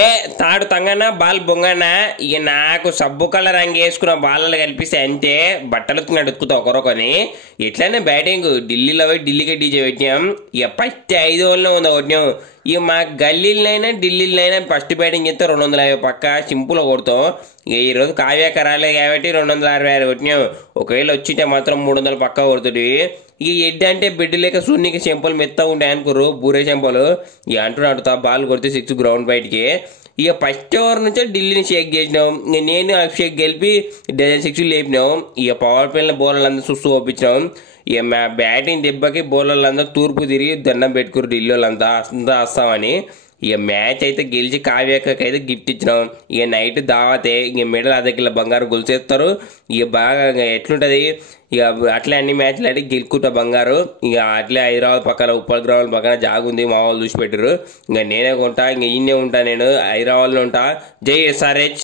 ఏ తాడు తంగన్న బాల్ బొంగన్న ఇక నాకు సబ్బు కలర్ రంగు వేసుకున్న బాలలు కల్పిస్తే అంతే బట్టలు ఉతుకుతా ఒకరొకని ఎట్లనే బ్యాటింగ్ ఢిల్లీలో పోయి ఢిల్లీకి డీజే పెట్టినాం. ఇక ఫస్ట్ 5 ఓవర్లో ఉంది కొట్టినాం. ఇక మా గల్లీలైనా ఢిల్లీలైనా ఫస్ట్ బ్యాటింగ్ చేస్తే 250 పక్క సింపుల్గా కొడతాం. ఇక ఈరోజు కావ్యాక రాలేదు కాబట్టి 266 కొట్టినాం. ఒకవేళ వచ్చింటే మాత్రం 300 పక్క కొడుతుంది. ఇక ఎడ్డి అంటే బెడ్ లేక సూర్యునికి చెంపలు మెత్తగా ఉంటాయి అనుకోరు బూరే చెంపలు. ఇక అంటున్నా బాల్ కొడితే 6 గ్రౌండ్ బయటికి. ఇక ఫస్ట్ ఓవర్ నుంచే ఢిల్లీని షేక్ చేసినాం. ఇక నేను అభిషేక్ గెలిపి 6 లేపినాం. ఇక పవర్ ప్లేలో బౌలర్లందరూ సుస్తూ పంపించినాం. ఇక మా బ్యాటింగ్ దెబ్బకి బౌలర్లందరూ తూర్పు తిరిగి దండం పెట్టుకురు ఢిల్లీ వాళ్ళంతా వస్తామని. ఇక మ్యాచ్ అయితే గెలిచి కావ్యాకకి అయితే గిఫ్ట్ ఇచ్చినాం. ఇక నైట్ దావతే ఇక మెడల్ అర్ధ కిలో బంగారు గొలుసేస్తారు. ఇక బాగా ఎట్లుంటుంది ఇక అట్లే అన్ని మ్యాచ్లు అంటే గెలుకుంటా బంగారు. ఇక అట్లే హైదరాబాద్ పక్కన ఉప్పల్ గ్రౌండ్ పక్కన జాగుంది మా వాళ్ళు చూసి పెట్టారు. ఇక నేనే కొంటా, ఇంక ఈయనే ఉంటా, నేను హైదరాబాద్లో ఉంటా. జై ఎస్ఆర్హెచ్.